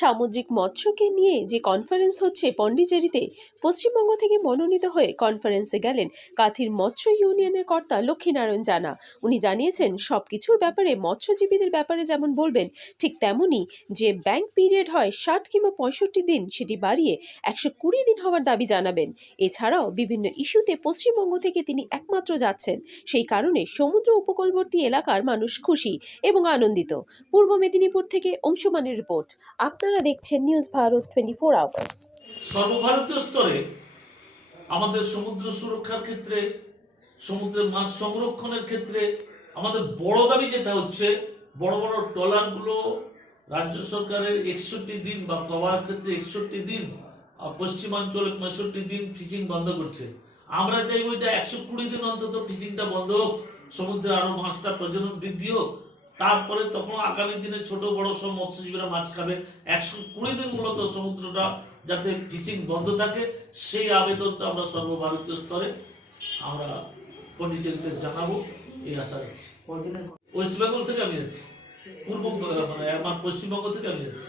সামুদ্রিক মৎস্যকে নিয়ে যে কনফারেন্স হচ্ছে পন্ডিচেরিতে, পশ্চিমবঙ্গ থেকে মনোনীত হয়ে কনফারেন্সে গেলেন কাথির মৎস্য ইউনিয়নের কর্তা লক্ষ্মীনারায়ণ জানা। উনি জানিয়েছেন সব কিছুর ব্যাপারে, মৎস্যজীবীদের ব্যাপারে যেমন বলবেন, ঠিক তেমনই যে ব্যাংক পিরিয়ড হয় ষাট কিংবা পঁয়ষট্টি দিন, সেটি বাড়িয়ে একশো কুড়ি দিন হওয়ার দাবি জানাবেন। এছাড়াও বিভিন্ন ইস্যুতে পশ্চিমবঙ্গ থেকে তিনি একমাত্র যাচ্ছেন। সেই কারণে সমুদ্র উপকূলবর্তী এলাকার মানুষ খুশি এবং আনন্দিত। পূর্ব মেদিনীপুর থেকে অংশুমানের রিপোর্ট, আপনারা দেখছেন news Bharat twenty four hours সর্বভারতীয় স্তরে আমাদের সমুদ্র সুরক্ষার ক্ষেত্রে, সমুদ্রের মাছ সংরক্ষণের ক্ষেত্রে আমাদের বড় দাবি যেটা হচ্ছে, বড় বড় ট্রলারগুলো রাজ্য সরকারের একষট্টি দিন বা সবার ক্ষেত্রে একষট্টি দিন, আর পশ্চিমাঞ্চলে পঁয়ষট্টি দিন ফিশিং বন্ধ করছে। আমরা চাইব এটা একশো কুড়ি দিন অন্তত ফিশিংটা বন্ধ হোক, সমুদ্রে আরও মাছটা প্রজনন বৃদ্ধি হোক তারপরে তখন আগামী দিনে ছোট বড় সব মৎস্যজীবীরা মাছ খাবে। একশো কুড়ি দিন মূলত সমুদ্রটা যাতে ফিশিং বন্ধ থাকে সেই আবেদনটা আমরা সর্বভারতীয় স্তরে আমরা পন্ডিচেরিতে জানাব এই আশা রাখছি। ওয়েস্ট বেঙ্গল থেকে আমি যাচ্ছি। পূর্ব মানে আমার পশ্চিমবঙ্গ থেকে আমি যাচ্ছি।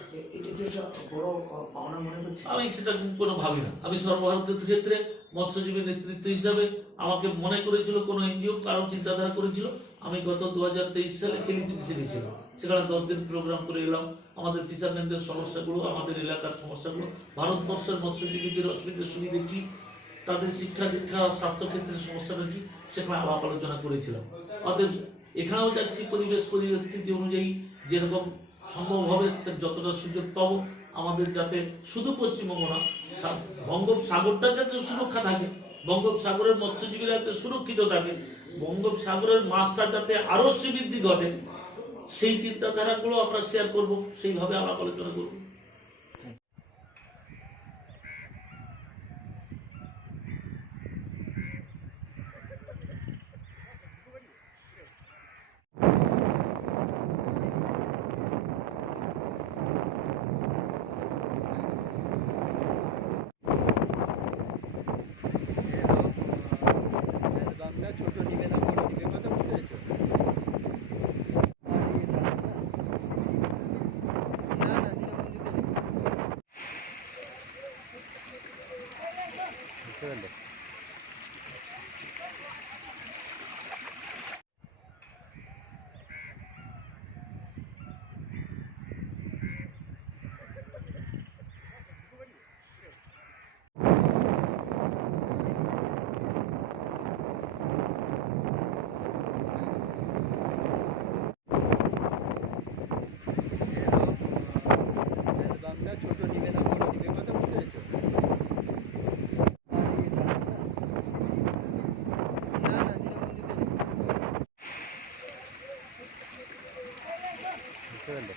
আমি সেটা কোনো ভাবি না। আমি সর্বভারতীয় ক্ষেত্রে মৎস্যজীবী নেতৃত্ব হিসাবে আমাকে মনে করেছিল কোনো এনজিও কারও চিন্তাধারা করেছিল আমি গত দু হাজার তেইশ সালে ফিলিপিন্সে গেছিলাম সেখানে দশ দিন প্রোগ্রাম করে এলাম। আমাদের ফিশারম্যানদের সমস্যাগুলো, আমাদের এলাকার সমস্যাগুলো, ভারতবর্ষের মৎস্যজীবীদের অসুবিধা সুবিধে কী, তাদের শিক্ষা দীক্ষা স্বাস্থ্য ক্ষেত্রের সমস্যাটা কী, সেখানে আলাপ আলোচনা করেছিলাম। অতএব এখানেও যাচ্ছি পরিবেশ পরিস্থিতি অনুযায়ী, যেরকম সম্ভব হবে যতটা সুযোগ পাবো, আমাদের যাতে শুধু পশ্চিমবঙ্গ না বঙ্গোপসাগরটা যাতে সুরক্ষা থাকে বঙ্গোপসাগরের মৎস্যজীবীরা যাতে সুরক্ষিত থাকে, বঙ্গোপসাগরের মাছটা যাতে আরও শ্রীবৃদ্ধি ঘটে, সেই চিন্তাধারাগুলো আমরা শেয়ার করব, সেইভাবে আমরা আলোচনা করব। കിട്ടുന്നുണ്ട് കണ്ടോ